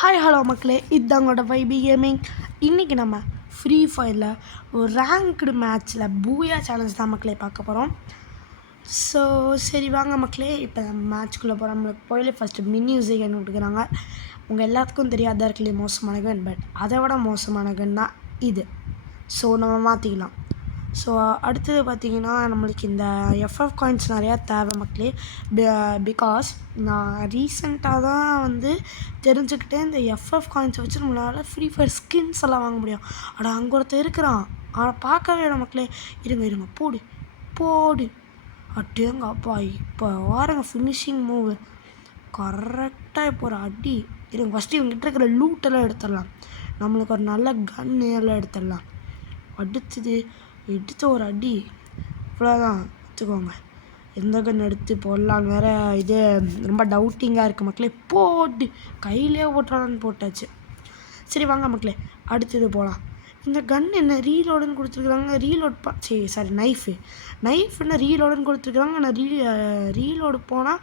Hi hello மக்களே, இதுதாங்களோட வைபி gaming. இன்றைக்கி நம்ம ஃப்ரீ ஃபயரில் ஒரு ரேங்க்டு மேட்ச்சில் பூயா சேலஞ்ச் தான் மக்களே பார்க்க போகிறோம். ஸோ சரி வாங்க மக்களே, இப்போ நம்ம மேட்ச்குள்ளே போகிறோம். நம்மளுக்கு போயில ஃபஸ்ட்டு மினி யூஸை கன் கொடுக்குறாங்க. உங்கள் எல்லாத்துக்கும் தெரியாத இருக்கலையே மோசமான கன், பட் அதை விட மோசமான கன் தான் இது. ஸோ நம்ம மாற்றிக்கலாம். ஸோ அடுத்தது பார்த்திங்கன்னா நம்மளுக்கு இந்த எஃப்எஃப் காயின்ஸ் நிறையா தேவை மக்களே. பிகாஸ் நான் ரீசெண்டாக தான் தெரிஞ்சுக்கிட்டேன், இந்த எஃப்எஃப் காயின்ஸை வச்சு நம்மளால் ஃப்ரீ ஃபயர் ஸ்கின்ஸ் எல்லாம் வாங்க முடியும். ஆனால் அங்கே ஒருத்தர் இருக்கிறான், ஆனால் பார்க்கவே இல்லை மக்களே. இருங்க போடு போடு அட்டேங்க அப்பா. இப்போ வாரங்க ஃபினிஷிங் மூவ் கரெக்டாக. இப்போ ஒரு அடி இருங்க, ஃபஸ்ட்டு இவங்ககிட்ட இருக்கிற லூட்டெல்லாம் எடுத்துடலாம். நம்மளுக்கு ஒரு நல்ல கன்னு எல்லாம் எடுத்துடலாம். எடுத்த ஒரு அடி இவ்வளோதான் எடுத்துக்கோங்க. எந்த கன் எடுத்து போடலான்னு வேறு இது ரொம்ப டவுட்டிங்காக இருக்குது மக்களே. போட்டு கையிலே ஓட்டுறான்னு போட்டாச்சு. சரி வாங்க மக்களே, அடுத்தது போகலாம். இந்த கன் என்ன ரீலோடுன்னு கொடுத்துருக்குறாங்க. ரீலோட் சாரி நைஃப்னா ரீலோடுன்னு கொடுத்துருக்குறாங்க. ஆனால் ரீலோடு போனால்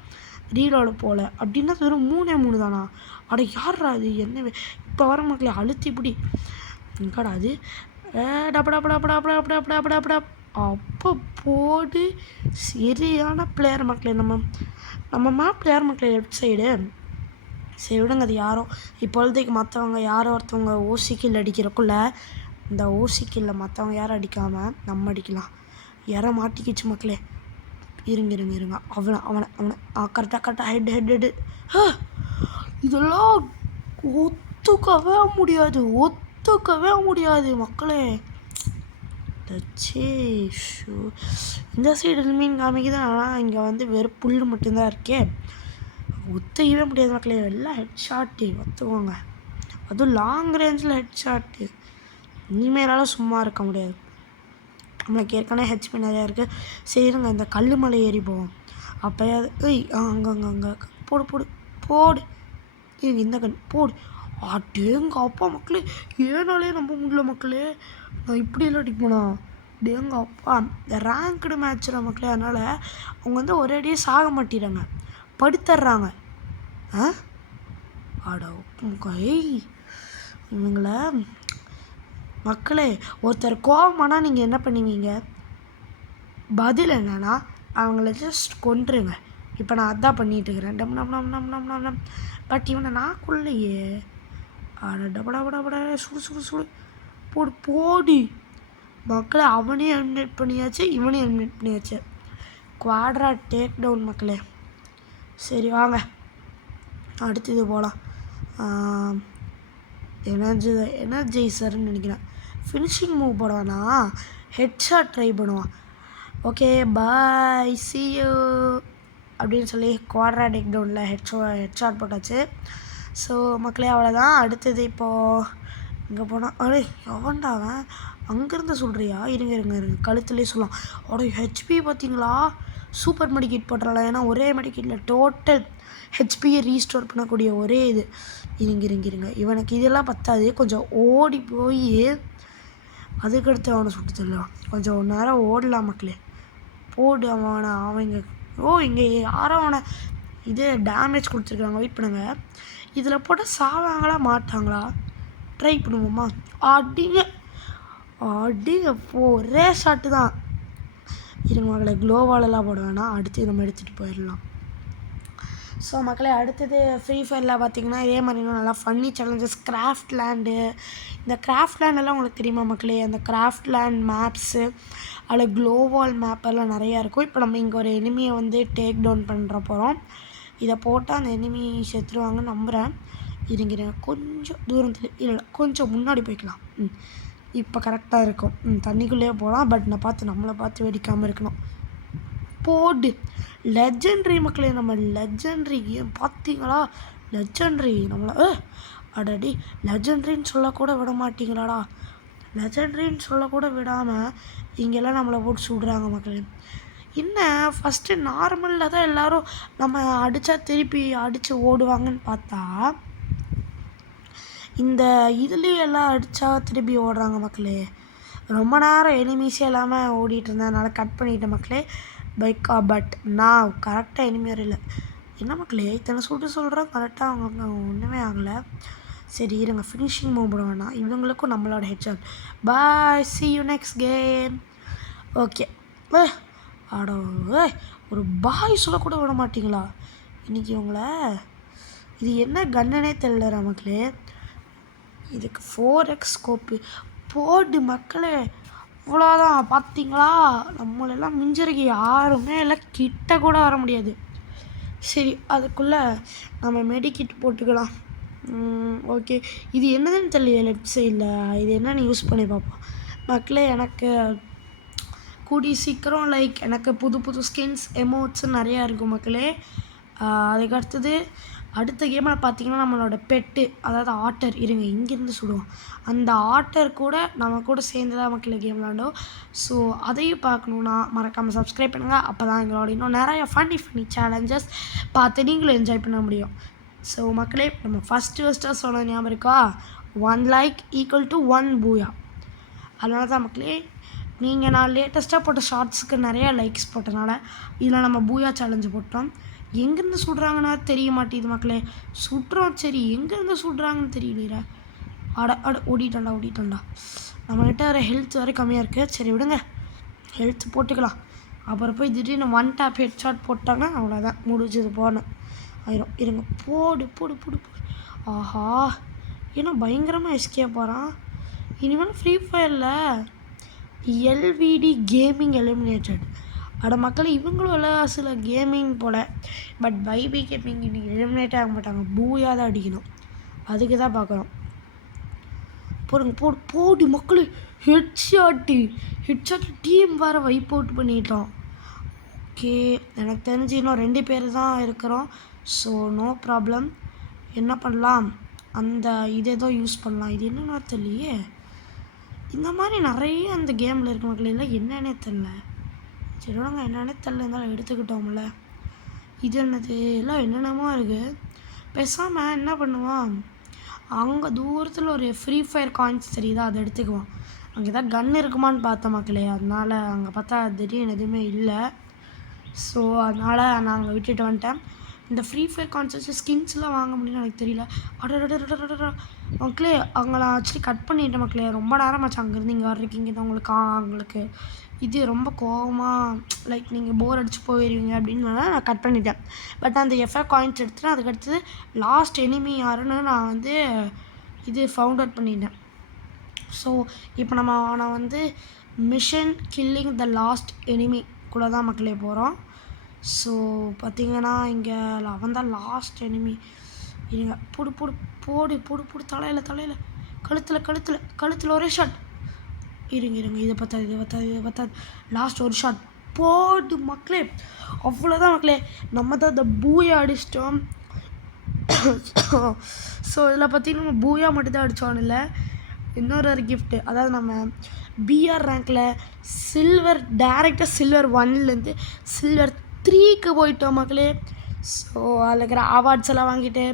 ரீலோடு போகல அப்படின்னா வெறும் 3 தானா? அட யாரா அது? என்ன இப்போ வர மக்களே அழுத்தி இப்படி எங்கடா அது? அப்போ போடு சரியான பிளேயர் மக்களே. நம்ம மேப் பிளேயர் மக்களே லெஃப்ட் சைடு. சரி விடுங்க, அது யாரோ இப்பொழுதைக்கு மற்றவங்க யாரோ ஒருத்தவங்க ஓசிக்கில் அடிக்கிறக்குள்ள இந்த ஓசிக்கில் மற்றவங்க யாரும் அடிக்காமல் நம்ம அடிக்கலாம். யாரோ மாட்டிக்கிச்சு மக்களே. இருங்க அவனை கரெக்டாக ஹெட் இதெல்லாம் ஒத்துக்கவே முடியாது மக்களே. இந்த சைடு மீன் காமிக்குது, ஆனால் இங்கே வெறும் புல் மட்டும்தான் இருக்கே. ஒத்துக்கவே முடியாது மக்களே. எல்லாம் ஹெட் ஷாட்டு ஒத்துக்கோங்க, அதுவும் லாங் ரேஞ்சில் ஹெட் ஷாட்டு. இனிமேலால் சும்மா இருக்க முடியாது. நம்மளுக்கு ஏற்கனவே ஹெச்பி நிறையா இருக்குது. சரிங்க, இந்த கல் மலை ஏறி போவோம். அப்போயாவது அங்கே போடு இந்த கண் போடு. டேங்க அப்பா மக்களே, ஏனாலே நம்ப முடியல மக்களே. நான் இப்படியெல்லாம் அடிப்போனா? டேங்க அப்பா, இந்த ரேங்க்டு மேட்ச்சில் மக்களே. அதனால் அவங்க ஒரேடியே சாக மாட்டிடுறாங்க, படுத்துடுறாங்க. இவங்கள மக்களே, ஒருத்தர் கோவமானால் நீங்கள் என்ன பண்ணுவீங்க? பதில் என்னன்னா அவங்கள ஜஸ்ட் கொன்றுங்க. இப்போ நான் அதான் பண்ணிகிட்ருக்கிறேன். டம். பட் இவனை நான் கொள்ளையே. டபடா சுடு போடி மக்களே. அவனையும் எலிமினேட் பண்ணியாச்சு, இவனையும் எலிமினேட் பண்ணியாச்சு. குவாட்ரா டேக் டவுன் மக்களே. சரி வாங்க அடுத்தது போகலாம். எனர்ஜைசர்ன்னு நினைக்கிறேன். ஃபினிஷிங் மூவ் போடுவானா, ஹெட்ஷாட் ட்ரை பண்ணுவான். ஓகே பாய் see you அப்படின்னு சொல்லி குவாட்ரா டேக் டவுனில் ஹெட்ஷாட் போட்டாச்சு. ஸோ மக்களே அவ்வளோதான். அடுத்தது இப்போது இங்கே போனால் எவன்டா அவன்? அங்கேருந்து சொல்கிறியா? இருங்க கழுத்துலேயே சொல்லலாம். ஹெச்பி பார்த்தீங்களா? சூப்பர் மெடிக்கேட் போட்டுறலாம். ஏன்னா ஒரே மெடிக்கேட்டில் டோட்டல் ஹெச்பியை ரீஸ்டோர் பண்ணக்கூடிய ஒரே இது. இருங்க இவனுக்கு இதெல்லாம் பத்தாது. கொஞ்சம் ஓடி போய் அதுக்கடுத்து அவனை சுட்டு தள்ளுவான். கொஞ்சம் நேரம் ஓடலாம் மக்களே. போடு அவங்க இங்கே யாரோ அவனை இது டேமேஜ் கொடுத்துருக்காங்க. வெயிட் பண்ணுங்க, இதில் போட்டால் சாவாங்களா மாட்டாங்களா? ட்ரை பண்ணுவோமா? அடிங்க ஒரே ஷாட்டு தான். இருங்க மக்களை, க்ளோவாலெல்லாம் போட வேணாம். அடுத்து நம்ம எடுத்துகிட்டு போயிடலாம். ஸோ மக்களே, அடுத்தது ஃப்ரீ ஃபயரில் பார்த்திங்கன்னா இதே மாதிரி நல்லா ஃபன்னி சேலஞ்சஸ். கிராஃப்ட் லேண்டு, இந்த கிராஃப்ட் லேண்டெல்லாம் உங்களுக்கு தெரியுமா மக்களே? அந்த கிராஃப்ட் லேண்ட் மேப்ஸு, அதில் க்ளோவால் மேப்பெல்லாம் நிறையா இருக்கும். இப்போ நம்ம இங்கே ஒரு எனிமியை டேக் டவுன் பண்ணுற போகிறோம். இதை போட்டால் அந்த எனிமி செத்துருவாங்கன்னு நம்புகிறேன். இருங்க கொஞ்சம் தூரத்தில் இல்லை, கொஞ்சம் முன்னாடி போய்க்கலாம். இப்போ கரெக்டாக இருக்கும். தண்ணிக்குள்ளேயே போகலாம். பட் நம்மளை பார்த்து வெடிக்காமல் இருக்கணும். போடு லெஜெண்ட்ரி மக்களே. நம்ம லெஜெண்ட்ரி பார்த்தீங்களா? லெஜெண்ட்ரி நம்மளை அடடி லெஜெண்ட்ரின்னு சொல்லக்கூட விட மாட்டீங்களாடா. லெஜெண்ட்ரின்னு சொல்லக்கூட விடாமல் இங்கெல்லாம் நம்மளை போட்டு சுடுறாங்க மக்களே. என்ன ஃபஸ்ட்டு நார்மலில் தான் எல்லோரும் நம்ம அடித்தா திருப்பி அடித்து ஓடுவாங்கன்னு பார்த்தா, இந்த இதுலேயும் எல்லாம் அடித்தா திருப்பி ஓடுறாங்க மக்களே. ரொம்ப நேரம் எனிமீஸே இல்லாமல் ஓடிட்டு இருந்தேன், அதனால் கட் பண்ணிட்டேன் மக்களே. பட் நான் கரெக்டாக எனிமி இல்லை. என்ன மக்களே இத்தனை சொல்கிறேன், கரெக்டாக அவங்க ஒன்றுமே ஆகலை. சரி இருங்க, ஃபினிஷிங் மூவ் போட வேணாம், இவங்களுக்கும் நம்மளோட headshot. Bye, see you next game. Okay. அட ஒரு பாய் சொல்லக்கூட விட மாட்டிங்களா இன்றைக்கி இவங்கள? இது என்ன கன்னனே தெரியல மக்களே. இதுக்கு 4x ஸ்கோப்பு போடு மக்களே. இவ்வளோதான், பார்த்தீங்களா? நம்மளெல்லாம் மிஞ்சிருக்கு யாருமே எல்லாம் கிட்ட கூட வர முடியாது. சரி, அதுக்குள்ளே நம்ம மெடிக்கிட் போட்டுக்கலாம். ஓகே, இது என்னதுன்னு தெரியல லெஃப்ட் சைடில். இது என்னென்னு யூஸ் பண்ணி பார்ப்போம் மக்களே. எனக்கு கூடி சீக்கிரம் எனக்கு புது புது ஸ்கின்ஸ் எமோட்ஸ் நிறையா இருக்கும் மக்களே. அதுக்கடுத்தது அடுத்த கேமில் பார்த்தீங்கன்னா நம்மளோட பெட்டு, அதாவது ஆட்டர். இருங்க, இங்கேருந்து சுடுவோம். அந்த ஆட்டர் கூட நம்ம கூட சேர்ந்து தான் மக்களே கேம் விளாண்டோம். ஸோ அதையும் பார்க்கணுன்னா மறக்காமல் சப்ஸ்கிரைப் பண்ணுங்கள். அப்போ தான் எங்களோட இன்னும் நிறையா ஃபன்னி சேலஞ்சஸ் பார்த்து நீங்களும் என்ஜாய் பண்ண முடியும். ஸோ மக்களே, நம்ம ஃபஸ்ட்டாக சொன்ன ஞாபகம் இருக்கா? 1 like = 1 பூயா. அதனால தான் மக்களே, நான் லேட்டஸ்ட்டாக போட்ட ஷார்ட்ஸுக்கு நிறையா லைக்ஸ் போட்டனால இதில் நம்ம பூயா சேலஞ்சு போட்டோம். எங்கேருந்து சுடுறாங்கன்னா தெரிய மாட்டேது மக்களே. சுடுறோம், சரி எங்கேருந்து சுடுறாங்கன்னு தெரியல. ஓடிட்டோண்டா. நம்மகிட்ட வேறு ஹெல்த் வேறு கம்மியாக இருக்குது. சரி விடுங்க, ஹெல்த் போட்டுக்கலாம். அப்புறம் போய் திடீர்னு 1 tap ஹெட்ஷாட் போட்டாங்க, அவ்வளோதான் முடிஞ்சது, போனேன் ஆயிரும். இருங்க, போடு. ஆஹா, ஏன்னா பயங்கரமாக எஸ்கேப் போகிறான். இனிமேல் ஃப்ரீ ஃபயரில் LVD கேமிங் எலிமினேட்டட். மக்கள் இவங்களும் எல்லாம் சில கேமிங் போல். பட் வைபி கேமிங் இன்றைக்கி எலிமினேட் ஆக மாட்டாங்க, பூயா தான் அடிக்கணும். அதுக்கு தான் பார்க்குறோம். போடு மக்கள், ஹெட்ஷாட்டு டீம் வேறு வைப் அவுட் பண்ணிட்டோம். ஓகே, எனக்கு தெரிஞ்சு இன்னும் 2 பேர் தான் இருக்கிறோம். So no problem. என்ன பண்ணலாம், அந்த இதேதோ யூஸ் பண்ணலாம். இது என்னென்னா தெரியலையே. இந்த மாதிரி நிறைய அந்த கேமில் இருக்க மக்கள் இல்லை, என்னன்னே தெரில. சரி வாங்க, என்னன்னே தெரில, இருந்தாலும் எடுத்துக்கிட்டோம்ல. இது என்னது, எல்லாம் என்னென்னமோ இருக்குது. பேசாமல் என்ன பண்ணுவான், அங்கே தூரத்தில் ஒரு ஃப்ரீ ஃபயர் காயின்ஸ் தெரியுதா, அதை எடுத்துக்குவான். அங்கே தான் கன் இருக்குமான்னு பார்த்த மக்களே. அதனால் அங்கே பார்த்தா திடீர்னு எதுவுமே இல்லை. ஸோ அதனால் நான் அங்கே விட்டுட்டு வந்துட்டேன். இந்த ஃப்ரீ ஃபயர் காயின்ஸ் வச்சு ஸ்கின்ஸ்லாம் வாங்க முடியும்னு எனக்கு தெரியல. மக்களே, அங்கே நான் ஆக்சுவலி கட் பண்ணிட்டேன் மக்களே. ரொம்ப நேரமாச்சு அங்கேருந்து இங்கே வர்றதுக்கு. தான் உங்களுக்கு இது ரொம்ப கோவமாக நீங்கள் போர் அடிச்சு போயிடுவீங்க அப்படின்னு நான் கட் பண்ணிட்டேன். பட் அந்த எஃப்ஆர் காயின்ஸ் எடுத்துட்டு அதுக்கடுத்து லாஸ்ட் எனிமி யாருன்னு நான் இது ஃபவுண்ட் அவுட் பண்ணிட்டேன். ஸோ இப்போ நான் mission killing the last enemy கூட தான் மக்களே போகிறோம். ஸோ பார்த்தீங்கன்னா இங்கே அவன் தான் லாஸ்ட் எனிமி. இருங்க, போடு தலையில் கழுத்தில் ஒரே ஷாட். இருங்க, இதை பார்த்தாது லாஸ்ட் ஒரு ஷாட். போடு மக்களே, அவ்வளோதான் மக்களே, நம்ம தான் இந்த பூயா அடிச்சிட்டோம். ஸோ இதில் பார்த்தீங்கன்னா நம்ம பூயா மட்டும்தான் அடித்தோம். இல்லை, இன்னொரு கிஃப்ட்டு, அதாவது நம்ம பிஆர் ரேங்கில் டேரெக்டாக சில்வர் 1லேருந்து சில்வர் 3க்கு போயிட்டோம் மக்களே. ஸோ அதில் இருக்கிற அவார்ட்ஸ் எல்லாம் வாங்கிட்டு,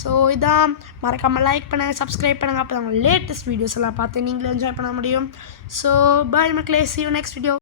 ஸோ இதான், மறக்காமல் லைக் பண்ணுங்கள், சப்ஸ்கிரைப் பண்ணுங்கள். அப்போ தான் லேட்டஸ்ட் வீடியோஸ் எல்லாம் பார்த்து நீங்களும் என்ஜாய் பண்ண முடியும். ஸோ பாய் மக்களே, see you next video.